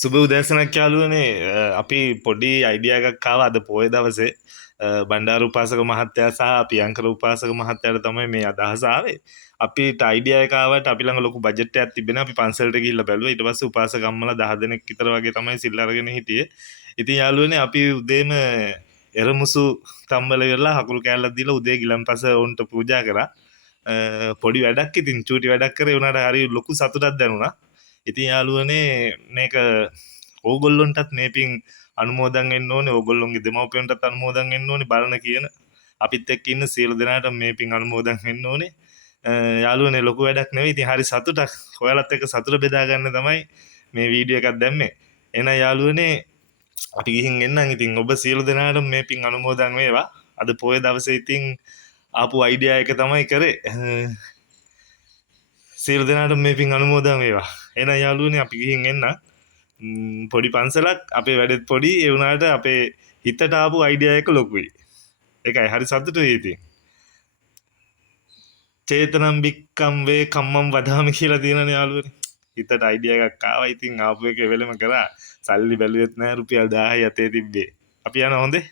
සුබ උදෑසනක් යාළුවනේ. අපි පොඩි අයිඩියා එකක් ආවා අද පොයේ දවසේ. බණ්ඩාර උපාසක මහත්තයා සහ පියංකර උපාසක මහත්තයාට තමයි මේ අදහස ආවේ. අපිට අයිඩියා එක ආවට අපි ළඟ ලොකු බජට් එකක් තිබෙනවා. අපි පන්සලට ගිහිල්ලා බැලුවා. ඊට පස්සේ උපාසක අම්මලා 10 දෙනෙක් විතර වගේ තමයි සිල් අරගෙන හිටියේ. ඉතින් යාළුවනේ අපි උදේම එරමුසු තම්බල වෙලා හකුරු කෑල්ලක් දීලා උදේ ගිලන්පස උන්ට පූජා කරා. පොඩි වැඩක් ඉතින් චූටි වැඩක් කරේ උනාට හරි ලොකු සතුටක් දැනුණා. ඉතින් යාළුවනේ මේක ඕගොල්ලොන්ටත් මේ පින් අනුමෝදන් වෙන්න ඕනේ. ඕගොල්ලොන්ගේ දෙමව්පියන්ටත් අනුමෝදන් වෙන්න ඕනේ. බලන කියන අපිත් එක්ක ඉන්න සියලු දෙනාට මේ පින් අනුමෝදන් වෙන්න ඕනේ. යාළුවනේ ලොකු වැඩක් නෙවෙයි. ඉතින් හරි සතුටක්. ඔයාලත් එක්ක සතුට බෙදා ගන්න තමයි මේ වීඩියෝ එකක් දැම්මේ. එහෙනම් යාළුවනේ අපි ගිහින් එන්නම්. ඉතින් ඔබ සියලු දෙනාට මේ පින් අනුමෝදන් වේවා. අද පොයේ දවසේ ඉතින් ආපු අයිඩියා එක තමයි කරේ. සියලු දෙනාට මේ පින් අනුමෝදන් වේවා. එහෙනම් යාළුවනේ අපි ගිහින් එන්න. පොඩි පන්සලක් අපේ වැඩෙත් පොඩි ඒ වුණාට අපේ හිතට ආපු අයිඩියා එක ලොකුයි. ඒකයි හරි සතුටුයි ඉතින්. චේතනම් බික්කම් වේ කම්මම් වදාමි කියලා තියෙනනේ යාළුවනේ. හිතට අයිඩියා එකක් ආවා. ඉතින් ආපු එක වෙලම කරා. සල්ලි බැලුවෙත් නැහැ. රුපියල් 1000යි අතේ තිබ්බේ. අපි යන හොඳේ.